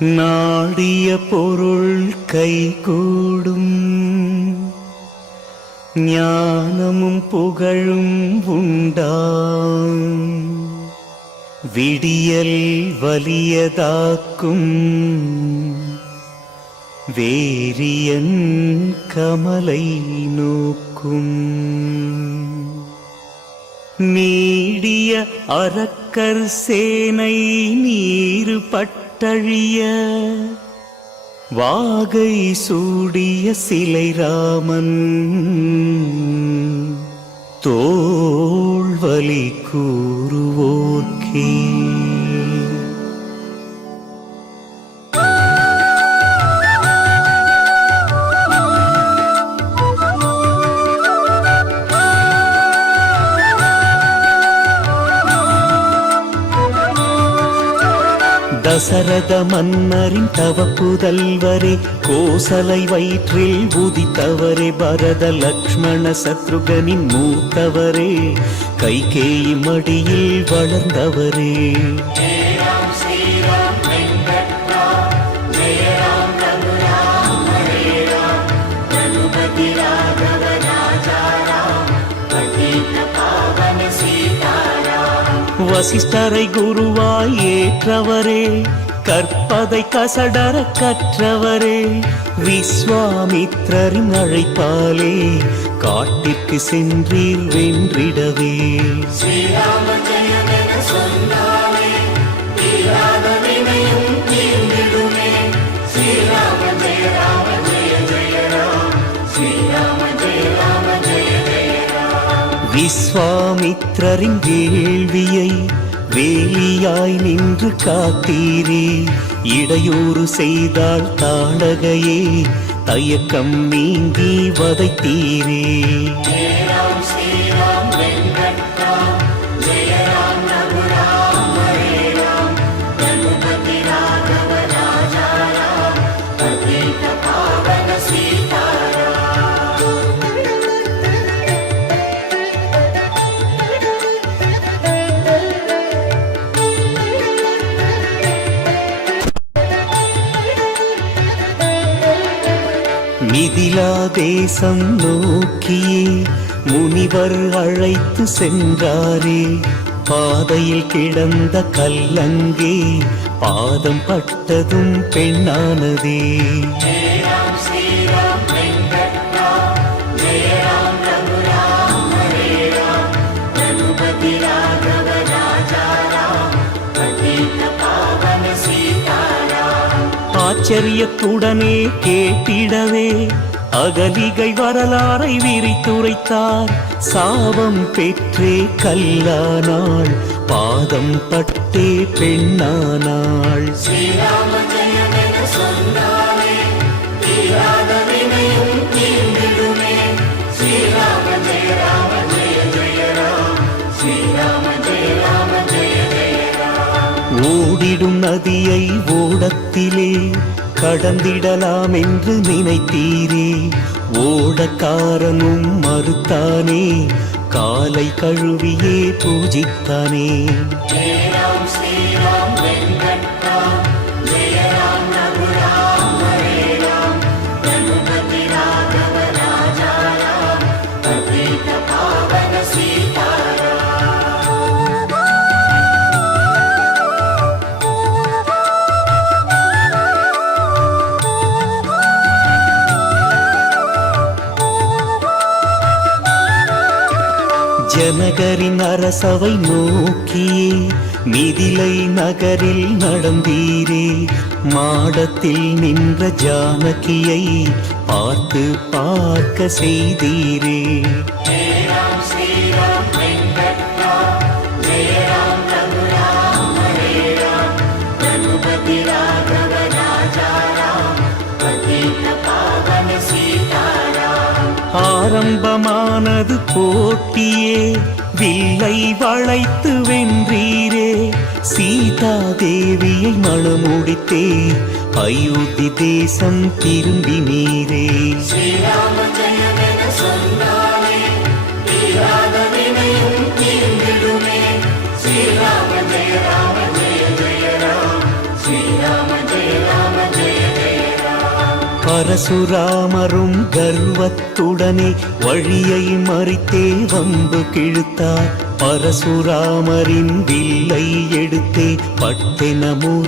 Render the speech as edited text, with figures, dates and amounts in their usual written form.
நாடிய பொருள் கைகூடும், ஞானமும் புகழும் உண்டாம். விடியல் வலியதாக்கும், வேரியன் கமலை நோக்கும். நீடிய அரக்கர் சேனை நீரு பட்டழிய, வாகை சூடிய சிலை ராமன் தோள்வலி கூறுவோர்க்கே. தசரத மன்னரின் தவ புதல்வரே, கோசலை வயிற்றில் உதித்தவரே, பரத லக்ஷ்மண சத்ருகனின் மூத்தவரே, கைகேயி மடியில் வளர்ந்தவரே. வசிஷ்டரை குருவாய் ஏற்றவரே, கற்பதை கசடர கற்றவரே, விஸ்வாமித்ரரின் அழைப்பாலே காட்டிற்கு சென்றீர் வென்றிடவே. ஸ்ரீராம ஜெயம் என சொன்னாலே தீராத வினையும் தீர்ந்திடுமே. ஸ்ரீராம ஜெய ராம ஜெய ஜெய ராம், ஸ்ரீராம ஜெய ராம ஜெய ஜெய ராம். விஸ்வாமித்ரரின் வேள்வியை வேலியாய் நின்று காத்தீரே, இடையூறு செய்தால் தாடகையே தயக்கம் நீங்கி வதைத்தீரே. மிதிலா தேசம் நோக்கியே முனிவர் அழைத்து சென்றாரே, பாதையில் கிடந்த கல்லங்கே பாதம் பட்டதும் பெண்ணானதே. ஆச்சரியத்துடனே கேட்டிடவே அகலிகை வரலாறை விரித்துரைத்தார். சாபம் பெற்றே கல்லானாள், பாதம் பட்டே பெண்ணானாள். ஸ்ரீராம ஜெயம் என சொன்னாலே தீராத வினையும் தீர்ந்திடுமே. ஸ்ரீராம ஜெய ராம ஜெய ஜெய ராம், ஸ்ரீராம ஜெய ராம ஜெய ஜெய ராம். ஓடிடும் நதியை ஓடத்திலே கடந்திடலாம் என்று நினைத்தீரே, ஓடக்காரனும் மறுத்தானே, காலை கழுவியே பூஜித்தானே. ஜனகரின் அரசவை நோக்கியே மிதிலை நகரில் நடந்தீரே, மாடத்தில் நின்ற ஜானகியை பார்த்து பார்க்க செய்தீரே. ஆரம்பமானது போட்டியே, வில்லை வளைத்து வென்றீரே, சீதா தேவியை மணமுடித்தே அயோத்தி தேசம் திரும்பினீரே. ஸ்ரீராம ஜெயம் என சொன்னாலே தீராத வினையும் தீர்ந்திடுமே. ஸ்ரீராம ஜெய ராம ஜெய ஜெய ராம், ஸ்ரீராம ஜெய ராம பரசுராமரும் கர்வத்துடனே வழியை மறித்தே வந்து கிழுத்தார். பரசுராமரின் வில்லை எடுத்தே பட்டெனமோ